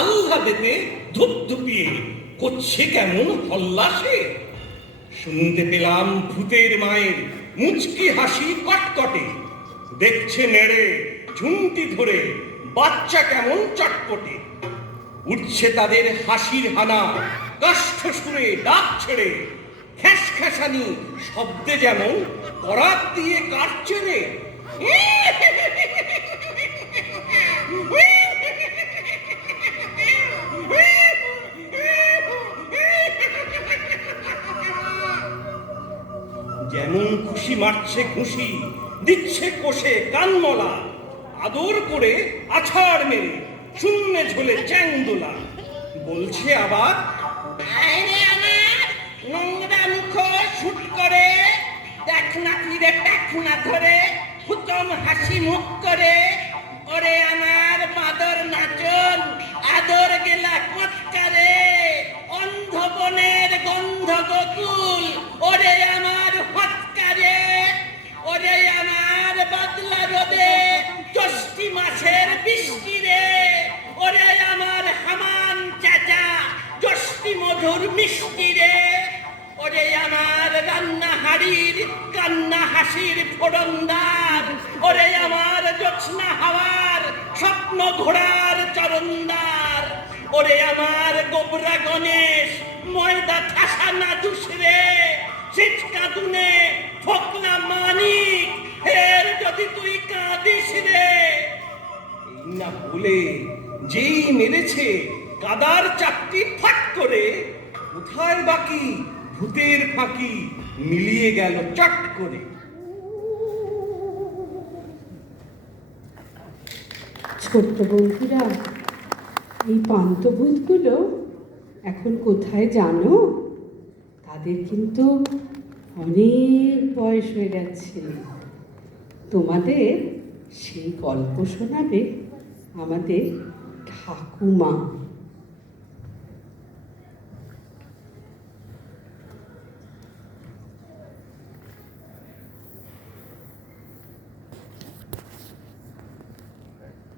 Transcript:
আহ্লাদেতে ধূপধুপিয়ে করছে কেমন হল্লাসে। শুনতে পেলাম ভূতের মায়ের মুচকি হাসি কটকটে, দেখছে নেড়ে ঝুমটি ধরে বাচ্চা কেমন চটপটে। উঠছে তাদের হাসির হানা কাষ্ঠ সুরে ডাক ছেড়ে, খ্যাস খ্যাসানি শব্দে যেমন করাত দিয়ে কাটছে রে। যেমন খুশি মারছে খুশি, দিচ্ছে কোষে কানমলা, আদর করে আছাড় মেরে শূন্যে ঝোলে চ্যাংদোলা। বলছে আবার, আরে আমার নোংরা মুখ শুট করে, দেখ না ফিরে দেখ না ধরে হুতম হাসি মুখ করে। ওরে আমার বাদর নাচন আদর গেলা কৎকারে, অন্ধ বনের গন্ধ গোকুল ওরে আমার হৎকারে। ওরে আমার বদলা রোদে জ্যৈষ্ঠী মাসের বৃষ্টি রে, ওরে আমার হামান চাচা জ্যৈষ্ঠী মধুর মিষ্টি রে। ওরে আমার রান্না হাড়ির কান্না হাসির ফোড়নদার, ওরে আমার জ্যোৎস্না হাওয়ার স্বপ্ন ঘোড়ার চরণদার। ওরে আমার গোবরা গণেশ ময়দা ঠাসা না দুসরে, সিচকা দুনে ফোকলা মানিক ফের যদি তুই কাঁদিস রে। এই না বলে যেই মেরেছে কাদার চাকটি ফাট করে, কোথায় বাকি ভূতের ফাঁকি মিলিয়ে গেল চট করে। ছোট্ট বন্ধুরা, এই পান্থভূতগুলো এখন কোথায় জানো? তাদের কিন্তু অনেক বয়স হয়ে গেছে। তোমাদের সেই গল্প শোনাবে আমাদের ঠাকুমা।